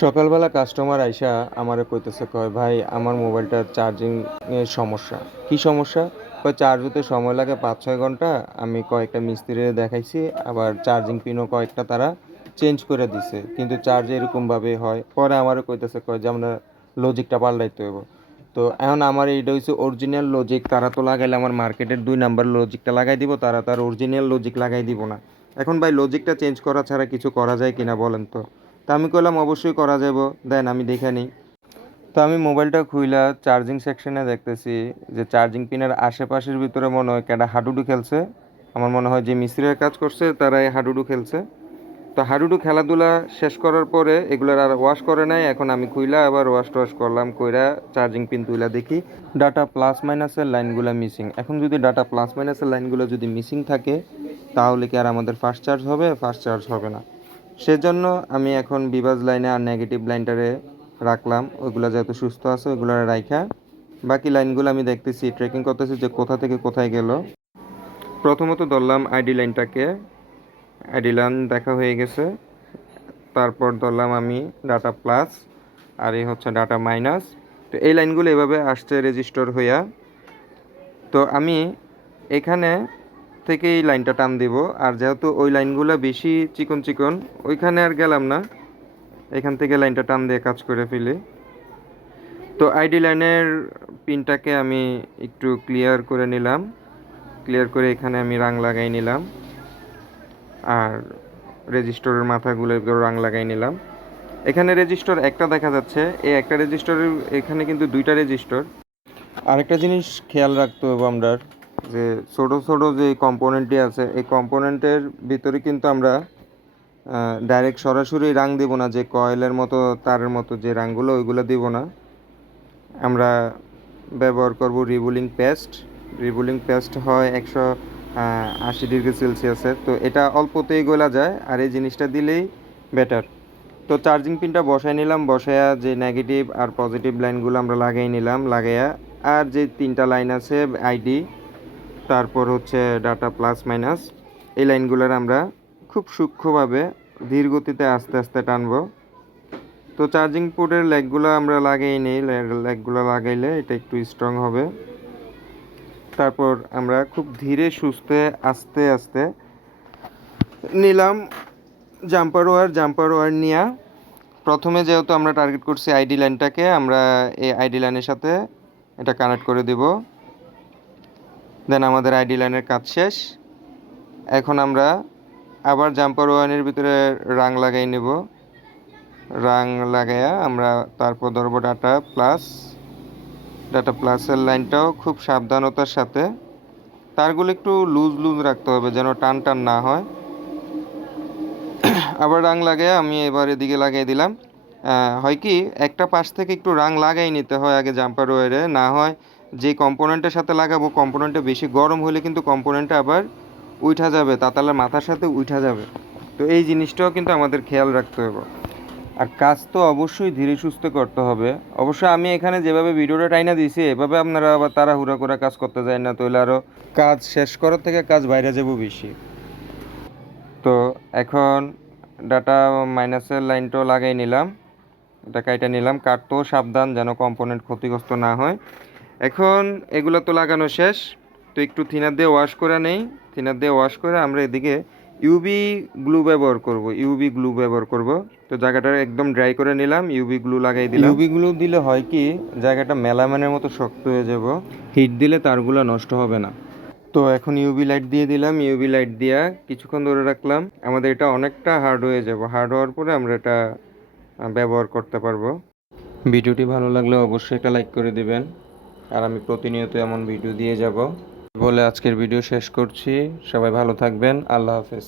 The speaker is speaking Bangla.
সকালবেলা কাস্টমার আইসা আমারে কইতেছে কয় ভাই আমার মোবাইলটার চার্জিং এর সমস্যা। কি সমস্যা? কয় চার্জ হতে সময় লাগে ৫-৬ ঘন্টা। আমি কয়েকটা মিস্ত্রিরে দেখাইছি, আবার চার্জিং পিনও কয়েকটা তারা চেঞ্জ করে দিছে। কিন্তু চার্জ এরকমভাবে হয়। পরে আমারে কইতেছে কয় যে আমরা লজিকটা পাল্টাইতে হইব। তো এখন আমার এইটা হইছে অরিজিনাল লজিক। তারা তো লাগাইলে আমার মার্কেটের ২ নাম্বার লজিকটা লাগাই দিব। তারা তার অরিজিনাল লজিক লাগাই দিব না। এখন ভাই লজিকটা চেঞ্জ করা ছাড়া কিছু করা যায় কিনা বলেন তো? তা আমি কইলাম অবশ্যই করা যাইব, দেন আমি দেখে নিই। তো আমি মোবাইলটা খুইলা চার্জিং সেকশনে দেখতেছি যে চার্জিং পিনের আশেপাশের ভিতরে মনে হয় কেডা হাডুডু খেলছে। আমার মনে হয় যে মিস্ত্রিরা কাজ করছে তারাই হাডুডু খেলছে। তো হাডুডু খেলাধুলা শেষ করার পরে এগুলোর আর ওয়াশ করে নাই। এখন আমি খুইলা আবার ওয়াশ টোয়াশ করলাম, কইরা চার্জিং পিন তুইলা দেখি ডাটা প্লাস মাইনাসের লাইনগুলো মিসিং। এখন যদি ডাটা প্লাস মাইনাসের লাইনগুলো যদি মিসিং থাকে তাহলে কি আর আমাদের ফাস্ট চার্জ হবে? ফাস্ট চার্জ হবে না। সেজন্য আমি এখন বিভাজ লাইনে আর নেগেটিভ লাইনটারে রাখলাম। ওইগুলা যেহেতু সুস্থ আছে ওইগুলা রাইখা বাকি লাইনগুলো আমি দেখতেছি, ট্রেকিং করতেছি যে কোথা থেকে কোথায় গেল। প্রথমত ধরলাম আইডি লাইনটাকে, আইডি লাইন দেখা হয়ে গেছে। তারপর ধরলাম আমি ডাটা প্লাস, আর এই হচ্ছে ডাটা মাইনাস। তো এই লাইনগুলো এভাবে আসছে রেজিস্টার হইয়া। তো আমি এখানে থেকে এই লাইনটা টান দিব, আর যেহেতু ওই লাইনগুলো বেশি চিকন চিকন ওইখানে আর গেলাম না, এখান থেকে লাইনটা টান দিয়ে কাজ করে ফেলি। তো আইডি লাইনের পিনটাকে আমি একটু ক্লিয়ার করে নিলাম, ক্লিয়ার করে এখানে আমি রাং লাগাই নিলাম, আর রেজিস্টরের মাথাগুলো রাং লাগাই নিলাম। এখানে রেজিস্টর একটা দেখা যাচ্ছে, এই একটা রেজিস্টরের এখানে কিন্তু 2টা রেজিস্টর। আরেকটা জিনিস খেয়াল রাখতে হবে আমরা, যে ছোটো ছোটো যে কম্পোনেন্টটি আছে এই কম্পোনেন্টের ভিতরে কিন্তু আমরা ডাইরেক্ট সরাসরি রাং দিব না, যে কয়েলের মতো তারের মতো যে রাংগুলো ওইগুলো দিব না। আমরা ব্যবহার করব রিবুলিং পেস্ট। রিবুলিং পেস্ট হয় 180°C, তো এটা অল্পতেই গলা যায়, আর এই জিনিসটা দিলেই বেটার। তো চার্জিং পিনটা বসাই নিলাম, বসায়া যে নেগেটিভ আর পজিটিভ লাইনগুলো আমরা লাগাই নিলাম, লাগাইয়া আর যে 3টা লাইন আছে আইডি, তারপর হচ্ছে ডাটা প্লাস মাইনাস, এই লাইনগুলোর আমরা খুব সূক্ষ্মভাবে ধীর গতিতে আস্তে আস্তে টানবো। তো চার্জিং পোর্টের লেগগুলো আমরা লাগাই নিই, লেগগুলো লাগাইলে এটা একটু স্ট্রং হবে। তারপর আমরা খুব ধীরে সুস্থে আস্তে আস্তে নিলাম জাম্পার ওয়্যার নিয়ে। প্রথমে যেহেতু আমরা টার্গেট করছি আইডি লাইনটাকে, আমরা এই আইডি লাইনের সাথে এটা কানেক্ট করে দিব। দেন আমাদের আইডি লাইনের কাজ শেষ। এখন আমরা আবার জাম্পার ওয়্যারের ভিতরে রাং লাগাই নেব। রাং লাগাইয়া আমরা তারপর ধরবো ডাটা প্লাস। ডাটা প্লাসের লাইনটাও খুব সাবধানতার সাথে, তারগুলো একটু লুজ লুজ রাখতে হবে যেন টান টান না হয়। আবার রাং লাগাইয়া আমি এবার এদিকে লাগিয়ে দিলাম। হয় কি একটা পাশ থেকে একটু রাং লাগাই নিতে হয় আগে জাম্পার ওয়্যারে, না হয় যে কম্পোনেন্টের সাথে লাগাবো কম্পোনেন্টটা বেশি গরম হলে কিন্তু কম্পোনেন্টটা আবার উঠা যাবে, তাতালার মাথার সাথে উঠা যাবে। তো এই জিনিসটাও কিন্তু আমাদের খেয়াল রাখতে হবে। আর কাজ তো অবশ্যই ধীরে সুস্থে করতে হবে। অবশ্য আমি এখানে যেভাবে ভিডিওটা টাইনা দিয়েছি এভাবে আপনারা আবার তাড়াহুড়া করে কাজ করতে যায় না, তাহলে আরও কাজ শেষ করার থেকে কাজ বাইরে যাব বেশি। তো এখন ডাটা মাইনাসের লাইনটাও লাগাই নিলাম, এটা কাইটা নিলাম, কাটতেও সাবধান যেন কম্পোনেন্ট ক্ষতিগ্রস্ত না হয়। এখন এগুলো তো লাগানো শেষ, তো একটু থিনার দিয়ে ওয়াশ করে নেই। থিনার দিয়ে ওয়াশ করে আমরা এদিকে ইউভি গ্লু ব্যবহার করব। তো জায়গাটা একদম ড্রাই করে নিলাম, ইউভি গ্লু লাগাই দিলাম। ইউভি গ্লু দিলে হয় কি জায়গাটা মেলামানের মতো শক্ত হয়ে যাব, হিট দিলে তারগুলো নষ্ট হবে না। তো এখন ইউভি লাইট দিয়ে দিলাম, ইউভি লাইট দিয়া কিছুক্ষণ ধরে রাখলাম। আমাদের এটা অনেকটা হার্ড হয়ে যাব, হার্ড হওয়ার পরে আমরা এটা ব্যবহার করতে পারবো। ভিডিওটি ভালো লাগলে অবশ্যই একটা লাইক করে দিবেন, আর আমি প্রতিনিয়ত এমন ভিডিও দিয়ে যাব বলে আজকের ভিডিও শেষ করছি। সবাই ভালো থাকবেন, আল্লাহ হাফেজ।